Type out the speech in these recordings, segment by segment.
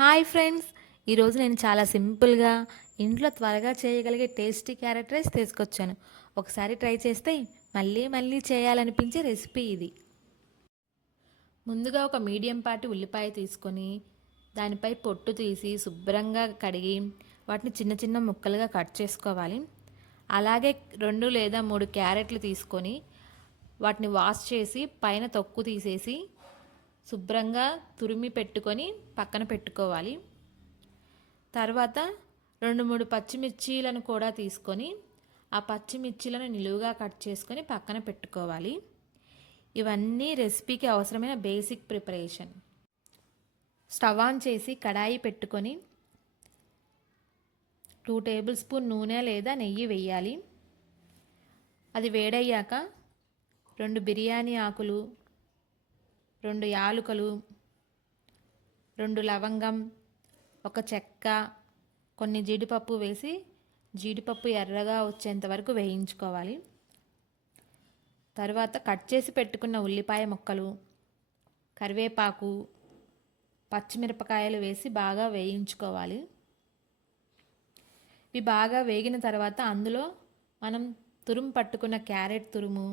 Hi friends, ఈరోజు నేను చాలా సింపుల్గా ఇంట్లో త్వరగా చేయగలిగే టేస్టీ క్యారెట్ రైస్ తీసుకొచ్చాను. ఒకసారి ట్రై చేస్తే మళ్ళీ మళ్ళీ చేయాలనిపించే రెసిపీ ఇది. ముందుగా ఒక మీడియం పాటి ఉల్లిపాయ తీసుకొని దానిపై పొట్టు తీసి శుభ్రంగా కడిగి వాటిని చిన్న చిన్న ముక్కలుగా కట్ చేసుకోవాలి. అలాగే 2 లేదా 3 క్యారెట్లు తీసుకొని వాటిని వాష్ చేసి పైన తొక్కు తీసేసి శుభ్రంగా తురిమి పెట్టుకొని పక్కన పెట్టుకోవాలి. తర్వాత 2-3 పచ్చిమిర్చీలను కూడా తీసుకొని ఆ పచ్చిమిర్చీలను నిలువుగా కట్ చేసుకొని పక్కన పెట్టుకోవాలి. ఇవన్నీ రెసిపీకి అవసరమైన బేసిక్ ప్రిపరేషన్. స్టవ్ ఆన్ చేసి కడాయి పెట్టుకొని 2 టేబుల్ స్పూన్ నూనె లేదా నెయ్యి వేయాలి. అది వేడయ్యాక 2 బిర్యానీ ఆకులు, 2 యాలుకలు, 2 లవంగం, ఒక చెక్క, కొన్ని జీడిపప్పు వేసి జీడిపప్పు ఎర్రగా వచ్చేంత వరకు వేయించుకోవాలి. తర్వాత కట్ చేసి పెట్టుకున్న ఉల్లిపాయ ముక్కలు, కరివేపాకు, పచ్చిమిరపకాయలు వేసి బాగా వేయించుకోవాలి. ఇవి బాగా వేగిన తర్వాత అందులో మనం తురుము పట్టుకున్న క్యారెట్ తురుము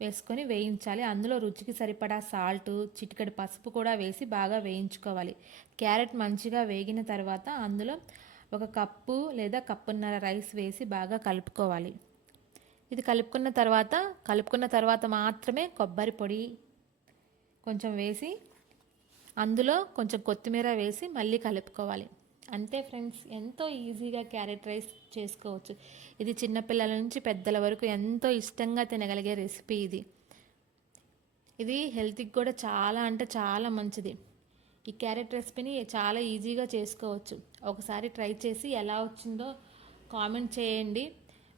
వేసుకొని వేయించాలి. అందులో రుచికి సరిపడా సాల్ట్, చిటికెడు పసుపు కూడా వేసి బాగా వేయించుకోవాలి. క్యారెట్ మంచిగా వేగిన తర్వాత అందులో 1 కప్పు లేదా కప్పున్నర రైస్ వేసి బాగా కలుపుకోవాలి. ఇది కలుపుకున్న తర్వాత మాత్రమే కొబ్బరి పొడి కొంచెం వేసి అందులో కొంచెం కొత్తిమీర వేసి మళ్ళీ కలుపుకోవాలి. అంతే ఫ్రెండ్స్, ఎంతో ఈజీగా క్యారెట్ రైస్ చేసుకోవచ్చు. ఇది చిన్నపిల్లల నుంచి పెద్దల వరకు ఎంతో ఇష్టంగా తినగలిగే రెసిపీ ఇది. ఇది హెల్త్కి కూడా చాలా అంటే చాలా మంచిది. ఈ క్యారెట్ రెసిపీని చాలా ఈజీగా చేసుకోవచ్చు. ఒకసారి ట్రై చేసి ఎలా వచ్చిందో కామెంట్ చేయండి.